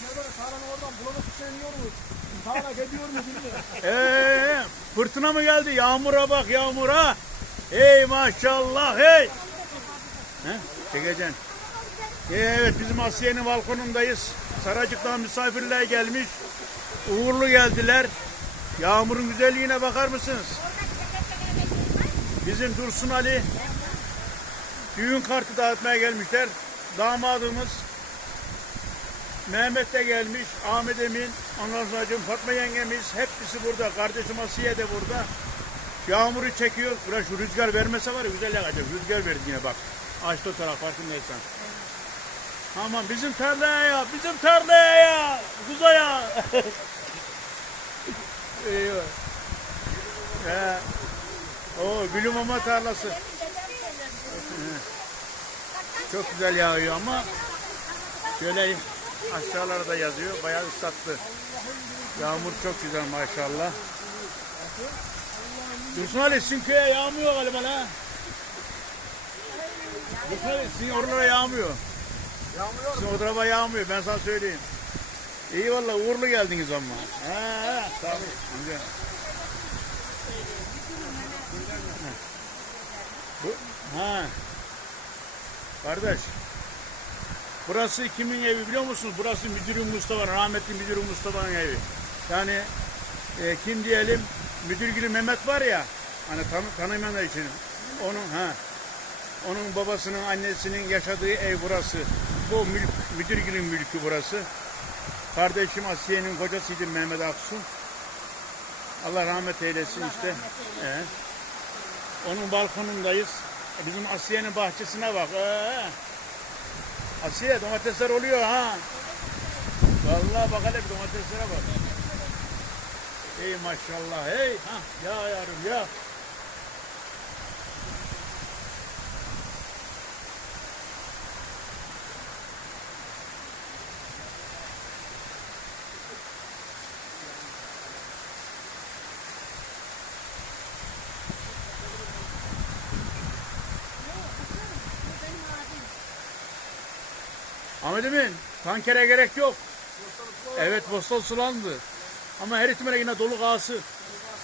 Şöyle tarlanın oradan bulanıp seniyoruz. Tarla gidiyor mu bilmiyorum. Ee, fırtına mı geldi? Yağmura bak yağmura. Hey maşallah hey. He, çekeceksin. Evet bizim Asiye'nin balkonundayız. Saracık'tan misafirler gelmiş. Uğurlu geldiler. Yağmurun güzelliğine bakar mısınız? Bizim Dursun Ali düğün kartı dağıtmaya gelmişler. Damadımız Mehmet de gelmiş, Ahmet Emin, acım Fatma yengemiz, hepsi burada. Kardeşim Asiye de burada. Yağmuru çekiyor. Buraya şu rüzgar vermese var ya güzel yakacak. Rüzgar verdi yine bak. Açtı o taraf farkındaysan. Aman bizim tarlaya ya, bizim tarlaya ya, kuzaya. Eyvah. He. O gülüm tarlası. Çok güzel yağıyor ama şöyle aşağılarda yazıyor. Bayağı ıslattı. Yağmur çok güzel maşallah. Dursun Ali sizin köye yağmıyor galiba la. Dursun Ali sizin oralara yağmıyor. Yağmıyor. Sizin o tarafa yağmıyor ben sana söyleyeyim. İyi valla uğurlu geldiniz ama. Ha, ha, tabii. Güzel. Bu, ha. Kardeş. Burası kimin evi biliyor musunuz? Burası müdürün Mustafa, rahmetli müdürün Mustafa'nın evi. Yani e, kim diyelim müdürgülü Mehmet var ya hani tanı, tanımayanlar için onun ha onun babasının annesinin yaşadığı ev burası. Bu mülk müdürgülün mülkü burası. Kardeşim Asiye'nin kocasıydı Mehmet Aksu. Allah rahmet eylesin işte. Evet. Onun balkonundayız. E, Bizim Asiye'nin bahçesine bak. Ee. Asiye domatesler oluyor ha. Vallahi bak hele domateslere bak. Ey maşallah hey. Ha, ya yarım ya. Ahmet Emin, tankere gerek yok. Evet, postal sulandı. Ama her ihtimalle yine dolu kağısı.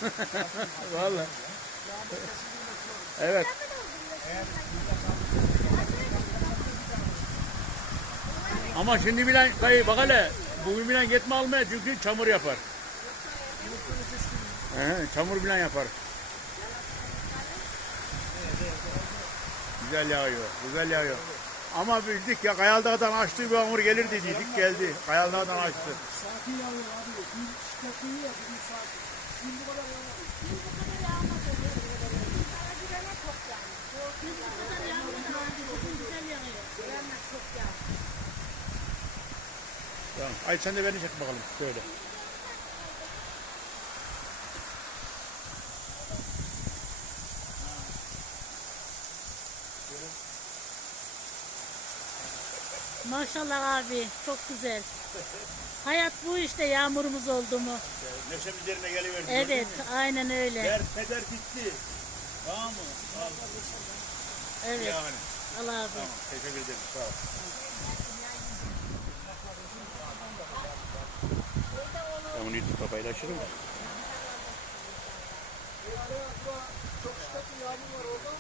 Vallahi. evet. Ama şimdi bilen kayı bak hele. Bugün bilen gitme almaya çünkü çamur yapar. He, çamur bilen yapar. Güzel yağıyor, güzel yağıyor. Ama bildik ya Kayaldağ'dan açtığı bir yağmur gelir dediydik geldi. Kayaldağ'dan açtı. Sakin yağıyor abi. Bir şiddetli ya. Bir sakin. Şimdi bu kadar yağmaz. Tamam. Ay sen de beni çek bakalım. Şöyle. Maşallah abi çok güzel. Hayat bu işte yağmurumuz oldu mu? Neşem üzerine geliverdi. Evet aynen öyle. Dert peder bitti. Tamam mı? Tamam. Evet. Yani. Allah abi. Tamam, teşekkür ederim. Sağ ol. Ben onu YouTube'da paylaşırım. Çok şiddetli yağmur var oradan.